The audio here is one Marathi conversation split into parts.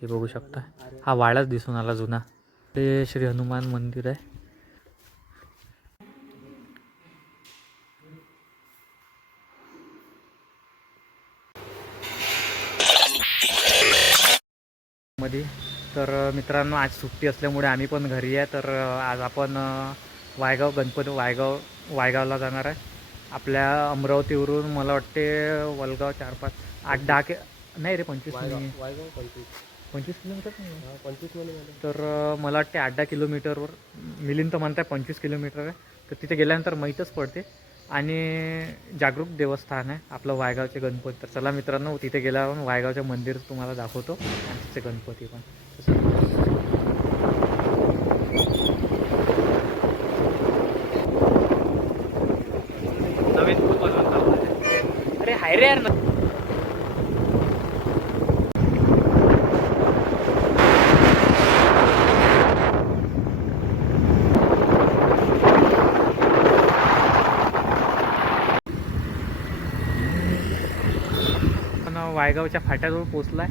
हे बघू शकता. हा वाडाच दिसून आला जुना. ते श्री हनुमान मंदिर आहे. मध्ये तर मित्रांनो आज सुट्टी असल्यामुळे आम्ही पण घरी आहे. तर आज आपण वायगाव गणपती वायगाव वायगावला जाणार आहे. आपल्या अमरावतीवरून मला वाटते वलगाव चार पाच आठ दहा के नाही रे पंचवीस वायगाव पंचवीस. पंचवीस किलोमीटर. हा पंचवीसमध्ये तर मला वाटते आठ दहा किलोमीटरवर मिलिंद तर म्हणताय पंचवीस किलोमीटर आहे. तर तिथे गेल्यानंतर माहीतच पडते. आणि जागरूक देवस्थान आहे आपलं वायगावचे गणपती. तर चला मित्रांनो तिथे गेल्यावर वायगावचे मंदिर तुम्हाला दाखवतो आणि तिथे गणपती पण नवीन पूल बनवून चाललंय. अरे हाय रे यार न- पण वायगावच्या फाट्याजवळ पोचलाय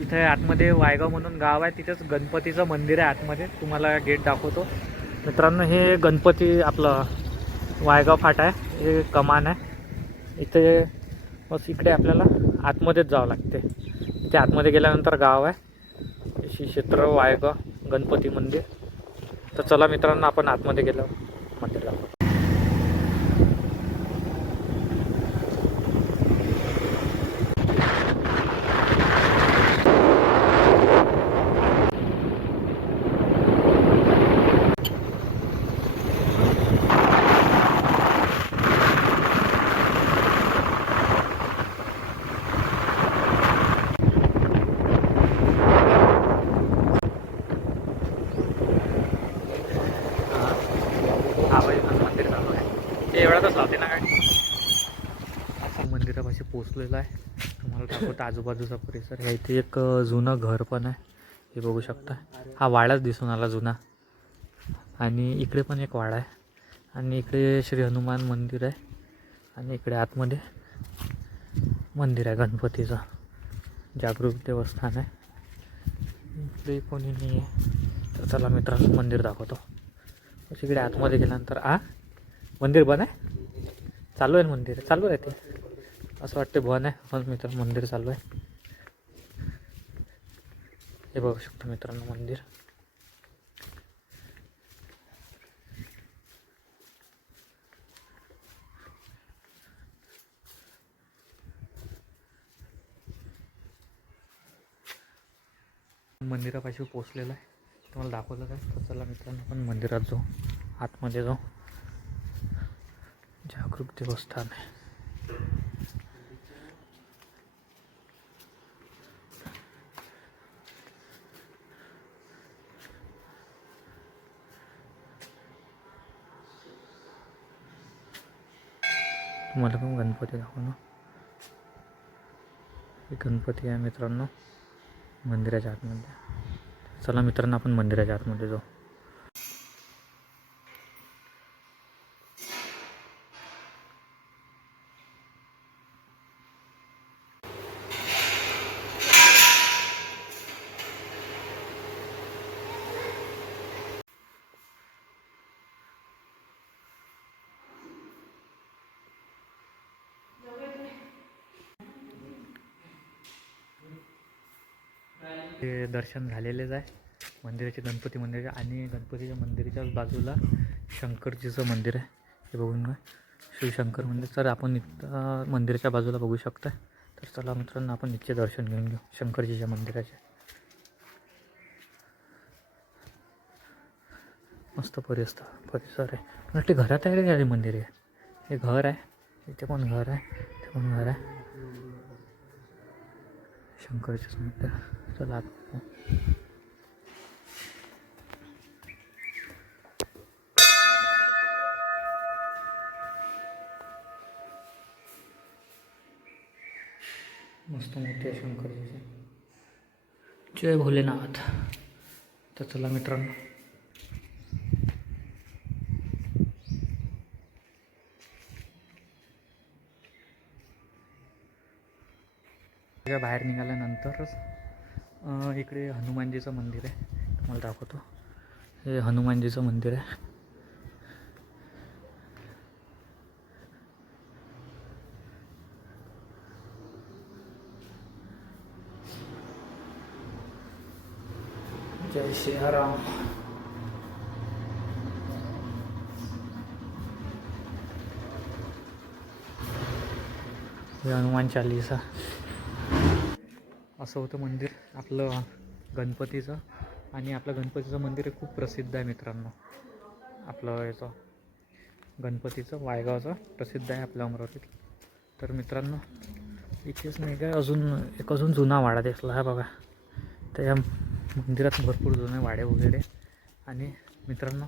इथे आतमध्ये वायगाव म्हणून गाव आहे. तिथेच गणपतीचं मंदिर आहे आतमध्ये. तुम्हाला गेट दाखवतो. मित्रांनो हे गणपती आपलं वायगाव फाटा आहे. हे कमान आहे. इथे बस इकडे आपल्याला आतमध्येच जावं लागते. इथे आतमध्ये गेल्यानंतर गाव आहे. श्री क्षेत्र वायगाव गणपती मंदिर. तर चला मित्रांनो आपण आतमध्ये गेलो मंदिर दाखवतो हा बाई मंदिर चालू आहे ते एवढ्यातच लावते ना मंदिरापाशी पोचलेलं आहे. तुम्हाला दाखवतो आजूबाजूचा परिसर. ह्या इथे एक जुनं घर पण आहे. हे बघू शकता. हा वाडाच दिसून आला जुना. आणि इकडे पण एक वाडा आहे. आणि इकडे श्री हनुमान मंदिर आहे. आणि इकडे आतमध्ये मंदिर आहे गणपतीचं. जागरूक देवस्थान आहे. इकडे कोणी नाही आहे तर चला मित्रांनो मंदिर दाखवतो. तिकडे आतमध्ये गेल्यानंतर आ? मंदिर बन आहे चालू आहे मंदिर? चालू आहे ते असं वाटतं बन आहे पण मित्र मंदिर चालू आहे हे बघू शकतो मित्रांनो मंदिर। मंदिरापाशी पोचलेलं आहे. तुम्हाला दाखवलं काय? तर चला मित्रांनो पण मंदिरात जाऊ. आतमध्ये जाऊ. जागरूक देवस्थान आहे तुम्हाला पण गणपती दाखवणं हे गणपती आहे मित्रांनो मंदिराच्या आतमध्ये. चला मित्रांनो आपण मंदिराच्या आतमध्ये जाऊ. ते दर्शन झालेलेच आहे. मंदिराचे गणपती मंदिराचे आणि गणपतीच्या मंदिराच्याच बाजूला शंकरजीचं मंदिर आहे. हे बघून घ्या. श्री मंदिर. तर आपण इथं मंदिराच्या बाजूला बघू शकता. तर चला मित्रांनो आपण इथचे दर्शन घेऊन घेऊ. शंकरजीच्या मंदिराचे. मस्त परिसर परिसर आहे. मला ते घरात आहे का मंदिर? आहे हे घर आहे. इथे पण घर आहे. इथे पण घर आहे. शंकरचं मंदिर. चला मस्त मोठे आहे शंकरजीचे. जय भोलेनाथ. तर चला मित्रांनो. बाहेर निघाल्यानंतरच इकडे हनुमानजीचं मंदिर आहे. तुम्हाला दाखवतो. हे हनुमानजीचं मंदिर आहे. जय श्रीराम. हे हनुमान चालीसा. असं होतं मंदिर आपलं गणपतीचं. आणि आपलं गणपतीचं मंदिर हे खूप प्रसिद्ध आहे मित्रांनो. आपलं याचं गणपतीचं वायगावचं प्रसिद्ध आहे आपल्या अमरावतीत. तर मित्रांनो इथेच नाही काय अजून एक अजून जुना वाडा दिसला आहे बघा. त्या मंदिरात भरपूर जुने वाडे वगैरे. आणि मित्रांनो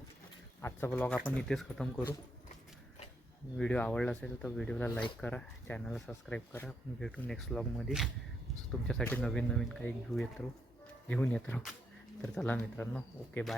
आजचा ब्लॉग आपण इथेच खतम करू. व्हिडिओ आवडला असेल तर व्हिडिओला लाईक करा चॅनलला सबस्क्राईब करा. आपण भेटू नेक्स्ट ब्लॉगमध्ये. तुमच्यासाठी नवीन नवीन काही घेऊ येत राहू घेऊन येत राहू. तर चला मित्रांनो ओके बाय